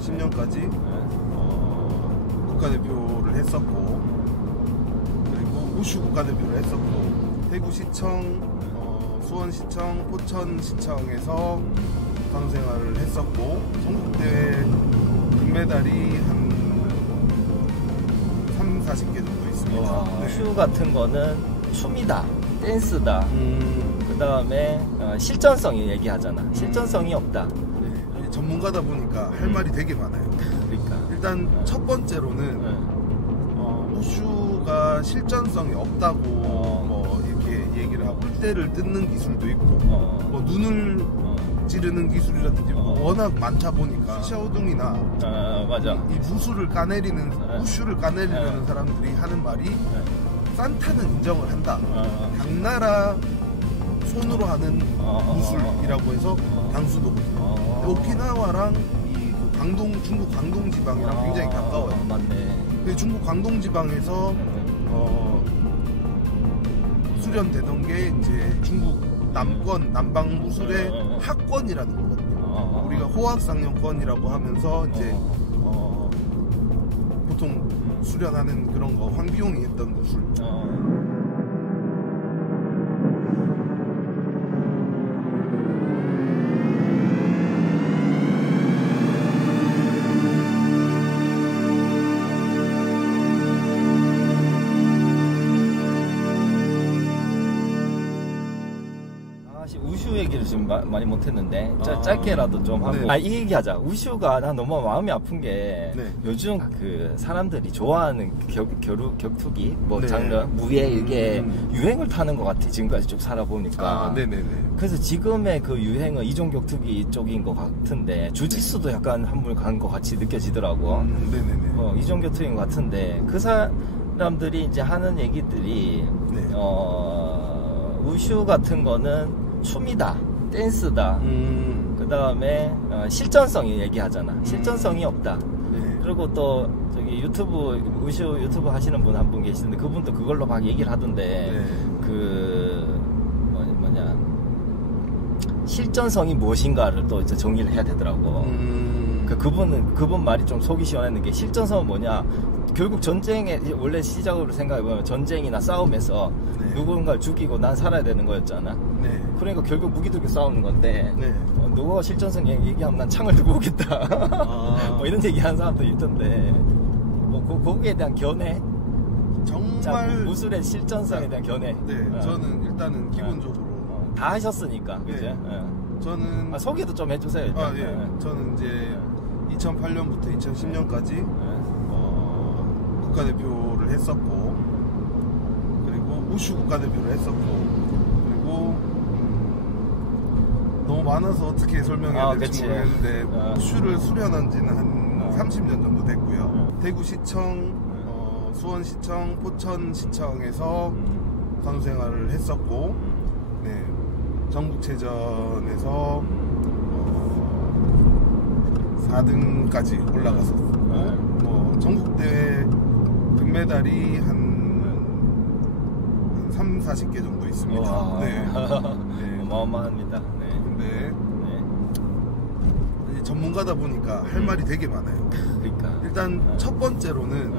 2010년까지 국가대표를 했었고, 그리고 우슈 국가대표를 했었고, 대구시청, 수원시청, 포천시청에서 선수 생활을 했었고, 전국대회 금메달이 한 30-40개 정도 있습니다. 우슈 같은 거는 춤이다, 댄스다. 그 다음에 실전성이 얘기하잖아. 실전성이 없다. 네, 전문가다 보니까 할 말이 되게 많아요. 그러니까 일단 첫 번째로는 우슈가 실전성이 없다고 뭐 이렇게 얘기를 하고, 뿔대를 뜯는 기술도 있고 뭐 눈을 찌르는 기술이라든지 워낙 많다 보니까 샤오둥이나 맞아. 이 무술을 까내리는 우슈를 까내리는 사람들이 하는 말이 산타는 인정을 한다. 각 나라 손으로 하는 무술이라고 해서 당수도거든요. 오키나와랑 이 그 중국 광동 지방이랑 굉장히 가까워요. 맞네. 중국 광동 지방에서 수련되던 게 이제 중국 남방 무술의 학권이라는 거거든요. 우리가 호학상용권이라고 하면서 이제 보통 수련하는 그런 거 황비용이 했던 무술. 우슈 얘기를 지금 많이 못했는데 짧게라도 좀 하고. 네. 이 얘기하자. 우슈가 난 너무 마음이 아픈 게 네. 요즘 그 사람들이 좋아하는 격투기 뭐 네. 장르 무예 이게 유행을 타는 것 같아. 지금까지 쭉 살아보니까. 네네네. 그래서 지금의 그 유행은 이종격투기 쪽인 것 같은데 주짓수도 약간 한물 간 것 같이 느껴지더라고. 네네네. 이종격투기인 것 같은데 그 사람들이 이제 하는 얘기들이 네. 우슈 같은 거는 춤이다, 댄스다. 그 다음에 실전성이 얘기하잖아. 실전성이 없다. 네. 그리고 또 저기 우슈 유튜브 하시는 분 한 분 계시는데 그분도 그걸로 막 얘기를 하던데 네. 그 뭐냐 실전성이 무엇인가를 또 이제 정의를 해야 되더라고. 그분 말이 좀 속이 시원했는 게 실전성은 뭐냐? 결국 전쟁에 원래 시작으로 생각해보면 전쟁이나 싸움에서 네. 누군가를 죽이고 난 살아야 되는 거였잖아. 네. 그러니까 결국 무기 들고 싸우는 건데 네. 누가 실전성 얘기하면 난 창을 들고 오겠다. 뭐 이런 얘기하는 사람도 있던데 뭐 거기에 대한 견해? 정말 무술의 실전성에 대한 견해. 네. 저는 일단은 기본적으로 다 하셨으니까 그죠? 네. 저는 소개도 좀 해주세요. 일단. 예. 저는 이제 2008년부터 2010년까지 국가대표를 했었고, 그리고 우슈 국가대표를 했었고, 그리고 너무 많아서 어떻게 설명해야 될지 모르겠는데 우슈를 수련한 지는 한 30년 정도 됐고요. 대구시청, 수원시청, 포천시청에서 선수 생활을 했었고, 네, 전국체전에서 4등까지 올라갔었고, 뭐 전국대회 금메달이 한 30-40개 정도 있습니다. 네. 네. 어마어마합니다. 네. 근데 이제 전문가다 보니까 할 말이 되게 많아요. 그러니까 일단 첫 번째로는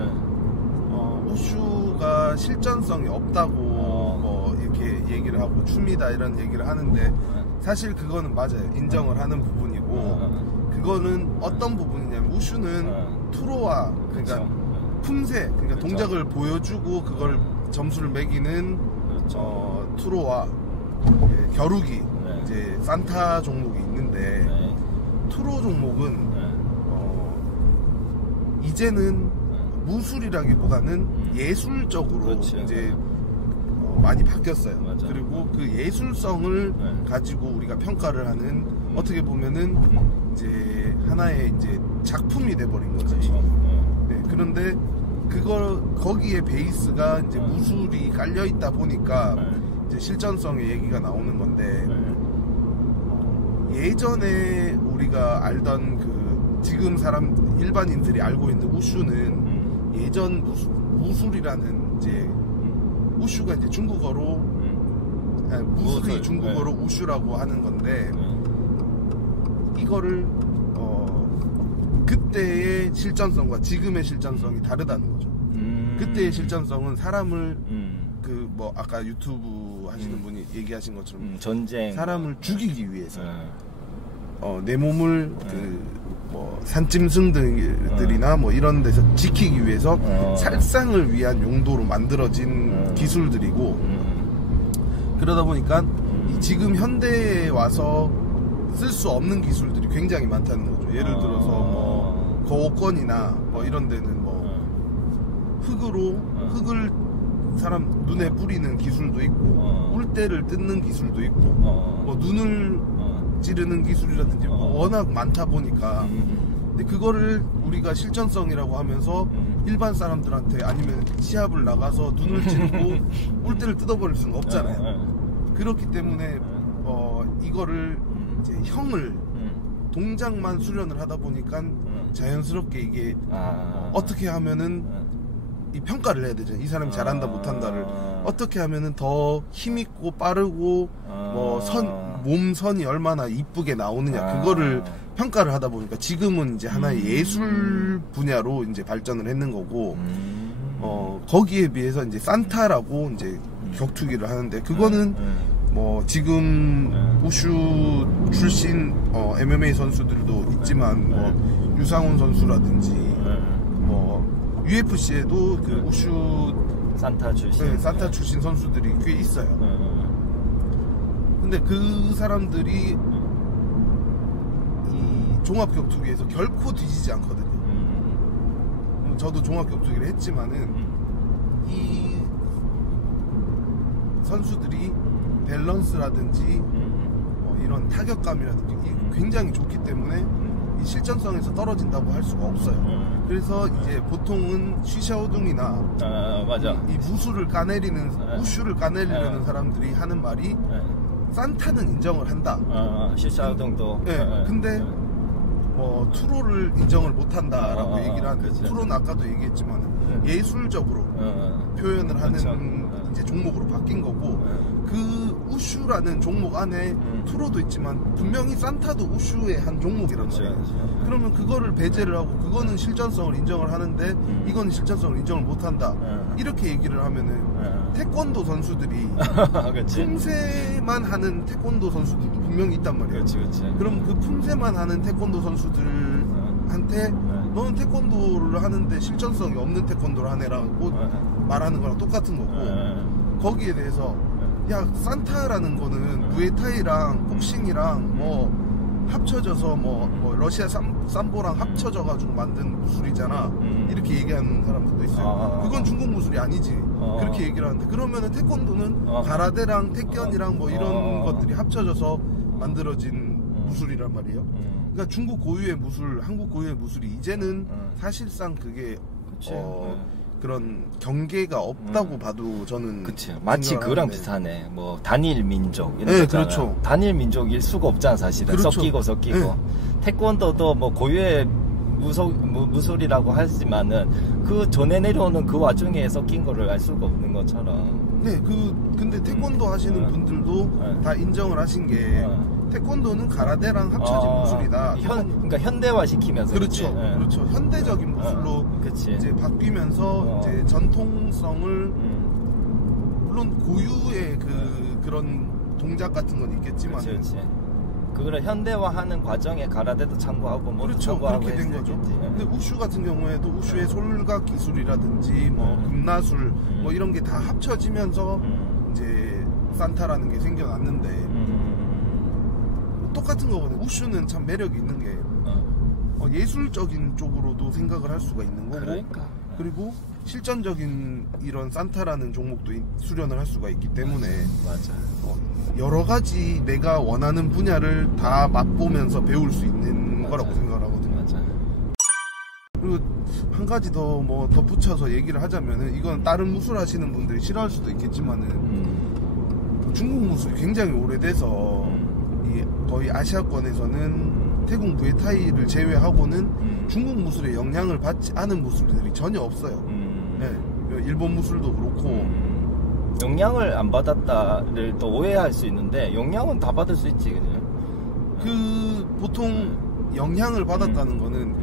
우슈가 실전성이 없다고 뭐 이렇게 얘기를 하고 춤이다 이런 얘기를 하는데 사실 그거는 맞아요. 인정을 하는 부분이고, 그거는 어떤 부분이냐면 우슈는 투로와 그러니까 품새, 그러니까 동작을 보여주고 그걸 점수를 매기는 투로와 겨루기, 이제 산타 종목이 있는데 투로 종목은 이제는 무술이라기보다는 예술적으로 이제 많이 바뀌었어요. 맞아. 그리고 그 예술성을 가지고 우리가 평가를 하는, 어떻게 보면은 이제 하나의 이제 작품이 돼버린 거지. 네, 그런데 거기에 베이스가 이제 무술이 깔려 있다 보니까 이제 실전성의 얘기가 나오는 건데, 예전에 우리가 알던 그 지금 일반인들이 알고 있는 우슈는 예전 무술이라는 이제 우슈가 이제 중국어로 무술이 중국어로 우슈라고 하는 건데, 이거를 그때의 실전성과 지금의 실전성이 다르다는 거죠. 그때의 실전성은 사람을 그 뭐 아까 유튜브 하시는 분이 얘기하신 것처럼 전쟁 사람을 죽이기 위해서 내 몸을 그 뭐 산짐승들이나 뭐 이런 데서 지키기 위해서 살상을 위한 용도로 만들어진 기술들이고 그러다 보니까 지금 현대에 와서 쓸 수 없는 기술들이 굉장히 많다는 거죠. 예를 들어서 뭐 거옥권이나 뭐 이런 데는 뭐 흙을 사람 눈에 뿌리는 기술도 있고 울대를 뜯는 기술도 있고 뭐 눈을 찌르는 기술이라든지 워낙 많다 보니까 근데 그거를 우리가 실전성이라고 하면서 일반 사람들한테 아니면 시합을 나가서 눈을 찌르고 울대를 뜯어버릴 수는 없잖아요. 그렇기 때문에 이거를 이제 형을 동작만 수련을 하다 보니까 자연스럽게 이게 어떻게 하면은 이 평가를 해야 되잖아요. 이 사람이 잘한다 못한다를 어떻게 하면은 더 힘있고 빠르고 뭐 몸선이 얼마나 이쁘게 나오느냐 그거를 평가를 하다 보니까 지금은 이제 하나의 예술 분야로 이제 발전을 했는 거고 거기에 비해서 이제 산타라고 이제 격투기를 하는데 그거는 뭐 지금 우슈 출신 MMA 선수들도 있지만 뭐 유상훈 선수라든지 뭐 UFC에도 그 우슈 산타 출신 선수들이 꽤 있어요. 근데 그 사람들이 이 종합격투기에서 결코 뒤지지 않거든요. 저도 종합격투기를 했지만은 이 선수들이 밸런스라든지 뭐 이런 타격감이라든지 굉장히 좋기 때문에 이 실전성에서 떨어진다고 할 수가 없어요. 그래서 이제 보통은 쉬샤오둥이나 맞아. 이 무술을 까내리는 우슈를 까내리려는 사람들이 하는 말이 산타는 인정을 한다. 쉬샤오둥도. 네. 근데 뭐 투로를 인정을 못한다라고 얘기를 하는데 그치. 투로는 아까도 얘기했지만 예술적으로 표현을 하는 그쵸. 이제 종목으로 바뀐 거고 그 우슈라는 종목 안에 투로도 있지만 분명히 산타도 우슈의 한 종목이란 말이에요. 그러면 그거를 배제를 하고 그거는 실전성을 인정을 하는데 이거는 실전성을 인정을 못한다. 이렇게 얘기를 하면은 태권도 선수들이 품새만 하는 태권도 선수들도 분명히 있단 말이에요. 그럼 그 품새만 하는 태권도 선수들한테 너는 태권도를 하는데 실전성이 없는 태권도를 하네라고 말하는 거랑 똑같은 거고 거기에 대해서 야 산타라는 거는 무에타이랑 복싱이랑 뭐 합쳐져서 뭐 러시아 삼보랑 합쳐져 가지고 만든 무술이잖아 이렇게 얘기하는 사람들도 있어요. 그건 중국 무술이 아니지 그렇게 얘기를 하는데 그러면은 태권도는 가라데랑 태견이랑 뭐 이런 것들이 합쳐져서 만들어진 무술이란 말이에요. 그러니까 중국 고유의 무술, 한국 고유의 무술이 이제는 사실상 그게 그런 경계가 없다고 봐도 저는 마치 그거랑 비슷하네. 뭐 단일 민족 이런 네, 거잖아. 그렇죠. 단일 민족일 수가 없잖아 사실은. 그렇죠. 섞이고 네. 태권도도 뭐 고유의 무술이라고 하지만은 그 전에 내려오는 그 와중에 섞인 거를 알 수가 없는 것처럼. 네, 근데 태권도 하시는 분들도 다 인정을 하신 게 태권도는 가라데랑 합쳐진 무술이다. 그러니까 현대화 시키면서. 그렇죠. 그렇죠. 현대적인 무술로 이제 바뀌면서 이제 전통성을 물론 고유의 그런 동작 같은 건 있겠지만. 그거를 현대화하는 과정에 가라데도 참고하고 뭐 그렇죠. 그렇게 된 거죠. 근데 우슈 같은 경우에도 우슈의 솔각 기술이라든지 뭐 금나술 뭐 이런 게 다 합쳐지면서 이제 산타라는 게 생겨났는데 똑같은 거거든요. 우슈는 참 매력이 있는 게 예술적인 쪽으로도 생각을 할 수가 있는 거고 그리고 실전적인 이런 산타라는 종목도 수련을 할 수가 있기 때문에 맞아. 여러 가지 내가 원하는 분야를 다 맛보면서 배울 수 있는 거라고 생각을 하거든요. 맞아. 그리고 한 가지 더 뭐 덧붙여서 얘기를 하자면은 이건 다른 무술 하시는 분들이 싫어할 수도 있겠지만은 중국 무술이 굉장히 오래돼서 거의 아시아권에서는 태국 무에타이를 제외하고는 중국 무술에 영향을 받지 않은 무술들이 전혀 없어요. 네, 일본 무술도 그렇고 영향을 안 받았다를 또 오해할 수 있는데 영향은 다 받을 수 있지 그냥. 보통 영향을 받았다는 거는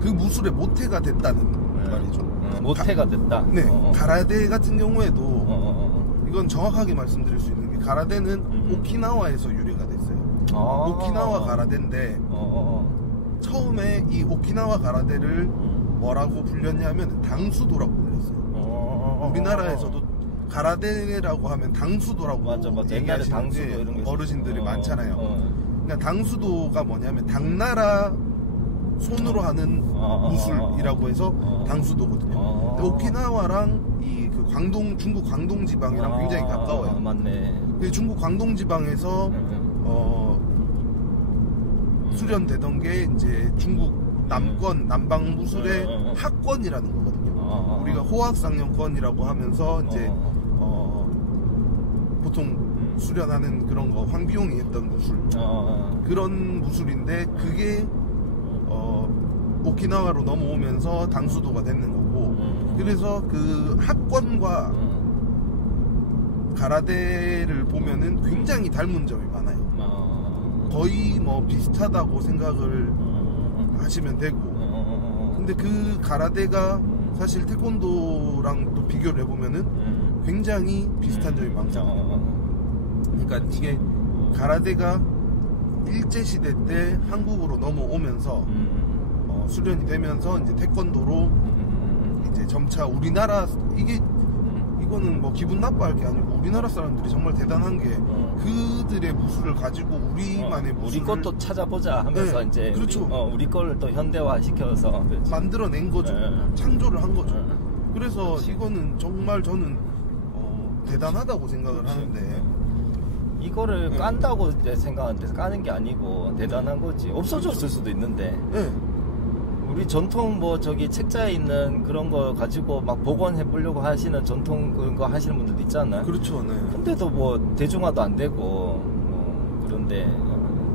그 무술의 모태가 됐다는 말이죠. 모태가 됐다? 네. 가라데 같은 경우에도 이건 정확하게 말씀드릴 수 있는 게 가라데는 오키나와에서 유래가 됐어요. 오키나와 가라데인데 처음에 이 오키나와 가라데를 뭐라고 불렸냐면 당수도라고 불렸어요. 우리나라에서도 가라데라고 하면 당수도라고 맞아. 옛날에 당수도 이런 게 어르신들이 많잖아요. 그러니까 당수도가 뭐냐면 당나라 손으로 하는 무술이라고 해서 당수도거든요. 근데 오키나와랑 이 그 중국 광동 지방이랑 굉장히 가까워요. 맞네. 중국 광동 지방에서 수련되던 게 이제 중국 남방 무술의 학권이라는 거거든요. 우리가 호학상령권이라고 하면서 이제 보통 수련하는 그런 거 황비용이 했던 무술 그런 무술인데 그게 오키나와로 넘어오면서 당수도가 되는 거고 그래서 그 학권과 가라데를 보면은 굉장히 닮은 점이 많아요. 거의 뭐 비슷하다고 생각을 하시면 되고 근데 그 가라데가 사실 태권도랑 또 비교를 해보면은 굉장히 비슷한 점이 많잖아요. 그러니까 이게 가라데가 일제시대 때 한국으로 넘어오면서 수련이 되면서 이제 태권도로 이제 점차 우리나라 이거는 뭐 기분 나빠할 게 아니고 우리나라 사람들이 정말 대단한 게 그들의 무술을 가지고 우리만의 무술을 우리 것도 찾아보자 하면서 네, 이제 그렇죠. 우리 거를 또 현대화 시켜서 만들어낸 거죠. 창조를 한 거죠. 그래서 그렇지. 이거는 정말 저는 대단하다고 생각을 그렇지. 하는데 이거를 깐다고 생각하는데 까는 게 아니고 대단한 거지. 없어졌을 수도 있는데 네. 우리 전통 뭐 저기 책자에 있는 그런 거 가지고 막 복원해 보려고 하시는 전통 그런 거 하시는 분들도 있잖아요. 그렇죠. 네. 근데도 뭐 대중화도 안 되고 그런데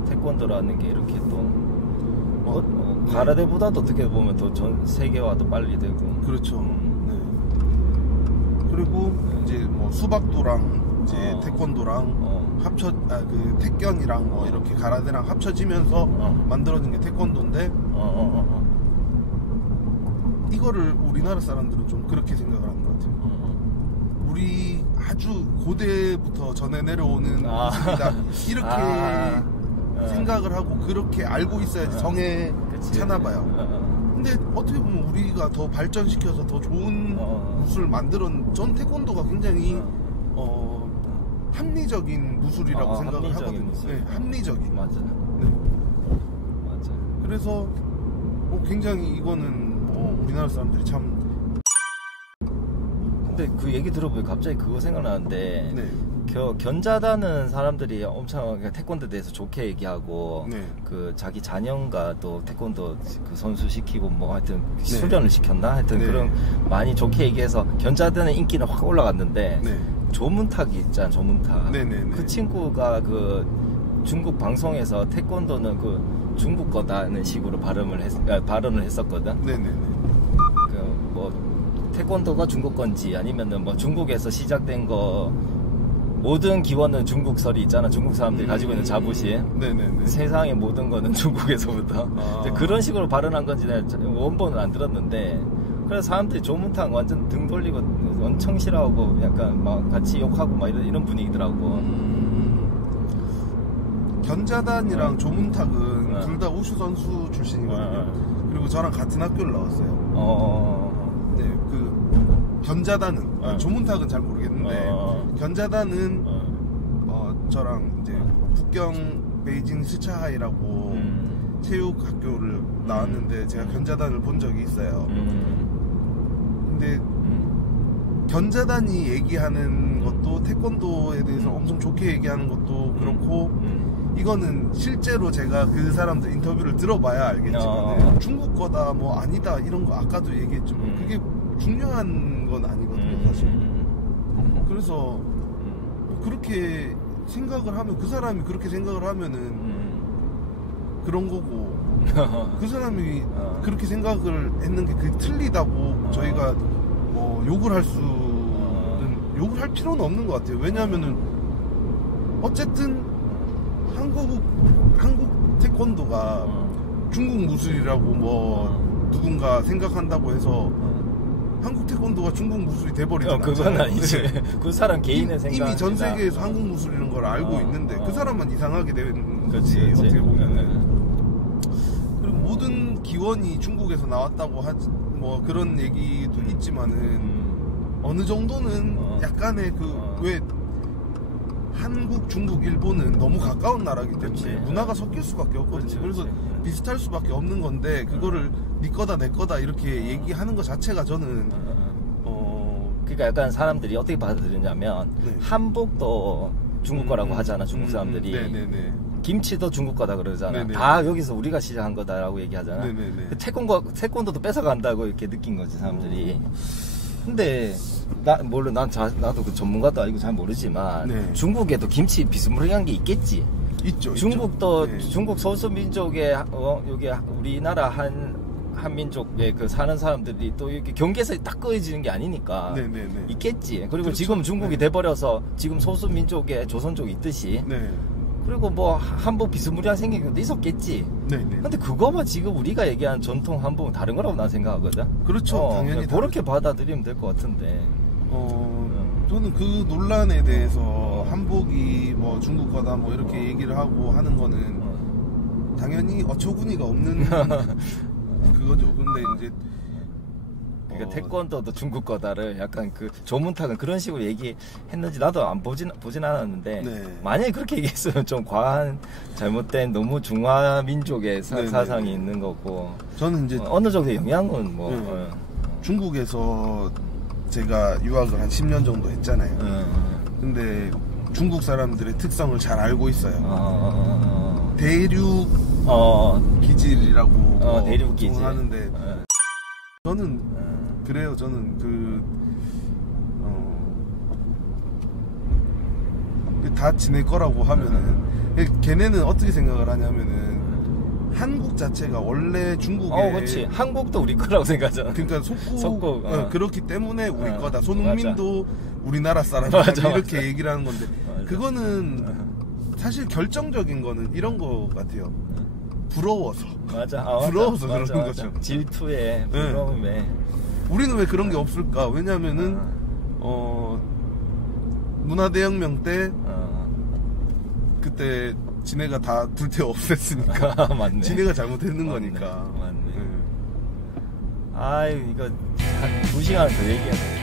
태권도라는 게 이렇게 또 가라데보다도 어떻게 보면 더 전 세계화도 빨리 되고 그렇죠. 네. 그리고 이제 뭐 수박도랑 이제 태권도랑 그 태견이랑 뭐 이렇게 가라데랑 합쳐지면서 만들어진 게 태권도인데 이거를 우리나라 사람들은 좀 그렇게 생각을 하는 것 같아요. 우리 아주 고대부터 전해 내려오는 무술이다 이렇게 생각을 하고 그렇게 알고 있어야지 정에 차나 봐요. 근데 어떻게 보면 우리가 더 발전시켜서 더 좋은 무술을 전 태권도가 굉장히 합리적인 무술이라고 생각을 하거든요. 무술. 네, 합리적인. 맞아. 네. 맞아. 그래서 굉장히 이거는 우리나라 사람들이 참. 근데 그 얘기 들어보니 갑자기 그거 생각나는데 네. 견자다는 사람들이 엄청 태권도에 대해서 좋게 얘기하고 네. 그 자기 자녀가 또 태권도 그 선수 시키고 뭐 하여튼 수련을 시켰나 하여튼 네. 그런 많이 좋게 얘기해서 견자다는 인기는 확 올라갔는데 네. 조문탁이 있잖아. 조문탁. 네네네. 그 친구가 그 중국 방송에서 태권도는 그 중국 거다는 식으로 발언을 했었거든. 네네네. 그 뭐 태권도가 중국 건지 아니면은 뭐 중국에서 시작된 거 모든 기원은 중국설이 있잖아. 중국 사람들이 가지고 있는 자부심. 네네네. 세상의 모든 거는 중국에서부터. 그런 식으로 발언한 건지 내가 원본은 안 들었는데 그래서 사람들이 조문탕 완전 등 돌리고 엄청 싫어하고 약간 막 같이 욕하고 막 이런 분위기더라고. 견자단이랑 조문탁은 둘 다 우슈 선수 출신이거든요. 그리고 저랑 같은 학교를 나왔어요. 네, 그 견자단은 조문탁은 잘 모르겠는데 견자단은 저랑 이제 북경 베이징 스차하이라고 체육 학교를 나왔는데 제가 견자단을 본 적이 있어요. 근데 견자단이 얘기하는 것도 태권도에 대해서 엄청 좋게 얘기하는 것도 그렇고 이거는 실제로 제가 그 사람들 인터뷰를 들어봐야 알겠지만 중국 거다 뭐 아니다 이런 거 아까도 얘기했지만 그게 중요한 건 아니거든요 사실. 그래서 그렇게 생각을 하면 그 사람이 그렇게 생각을 하면은 그런 거고 그 사람이 그렇게 생각을 했는 게 그게 틀리다고 저희가 욕을 할 수는 욕을 할 필요는 없는 것 같아요. 왜냐하면은 어쨌든 한국 태권도가 중국 무술이라고 뭐 누군가 생각한다고 해서 한국 태권도가 중국 무술이 돼버리잖아요. 그건 아니지. 그 사람 개인의 생각. 이미 전 세계에서 한국 무술이라는 걸 알고 있는데 그 사람만 이상하게 되는 거지. 그치. 어떻게 보면. 그리고 모든 기원이 중국에서 나왔다고 하지 뭐 그런 얘기도 있지만은 어느 정도는 약간의 왜 한국, 중국, 일본은 너무 가까운 나라기 때문에 그치. 문화가 섞일 수밖에 없거든요. 그래서 비슷할 수밖에 없는 건데 그거를 네 거다 내 거다 이렇게 얘기하는 것 자체가 저는 그러니까 약간 사람들이 어떻게 받아들이냐면 네. 한복도 중국 거라고 하잖아. 중국 사람들이. 네네네. 김치도 중국 거다 그러잖아. 네네. 다 여기서 우리가 시작한 거다라고 얘기하잖아. 네네네. 그 태권도도 뺏어간다고 이렇게 느낀 거지 사람들이. 근데 물론 나도 그 전문가도 아니고 잘 모르지만 네. 중국에도 김치 비스무리한 게 있겠지. 있죠. 중국도 네. 중국 소수민족의 여기 우리나라 한민족의 그 사는 사람들이 또 이렇게 경계선이 딱 그어지는 게 아니니까 네네네. 있겠지. 그리고 그렇죠. 지금 중국이 네. 돼버려서 지금 소수민족의 조선족이 있듯이 네. 그리고 뭐 한복 비스무리한 생긴 것도 있었겠지. 네네. 근데 그거만 지금 우리가 얘기한 전통 한복은 다른 거라고 난 생각하거든. 그렇죠. 당연히 그렇게 받아들이면 될 것 같은데. 저는 그 논란에 대해서 한복이 뭐 중국 거다 뭐 이렇게 얘기를 하고 하는 거는 당연히 어처구니가 없는 그거죠. 근데 이제 그러니까 태권도도 중국 거다를 약간 그 조문탁은 그런 식으로 얘기했는지 나도 안 보진 않았는데 네. 만약에 그렇게 얘기했으면 좀 과한 잘못된 너무 중화 민족의 네네네. 사상이 있는 거고 저는 이제 어느 정도 영향은 뭐 네. 중국에서 제가 유학을 한 10년 정도 했잖아요. 근데 중국 사람들의 특성을 잘 알고 있어요. 대륙 기질이라고 대륙 기질 하는데 저는 그래요. 저는 다 지낼 거라고 하면은 걔네는 어떻게 생각을 하냐면은 한국 자체가 원래 중국의 그렇지. 한국도 우리 거라고 생각하잖아. 그러니까 속국 그렇기 때문에 우리 거다. 손흥민도 맞아. 우리나라 사람이다. 맞아, 이렇게 맞아. 얘기를 하는 건데 맞아. 그거는 사실 결정적인 거는 이런 거 같아요. 부러워서. 맞아. 부러워서 맞아, 그러는 맞아. 거죠. 질투에 부러움에. 우리는 왜 그런 게 없을까? 왜냐면은 문화대혁명 때 그때 지네가 다 불태워 없앴으니까 맞네. 지네가 잘못했는 맞네. 거니까. 맞네. 아유 이거 한 2시간 더 얘기해야 돼.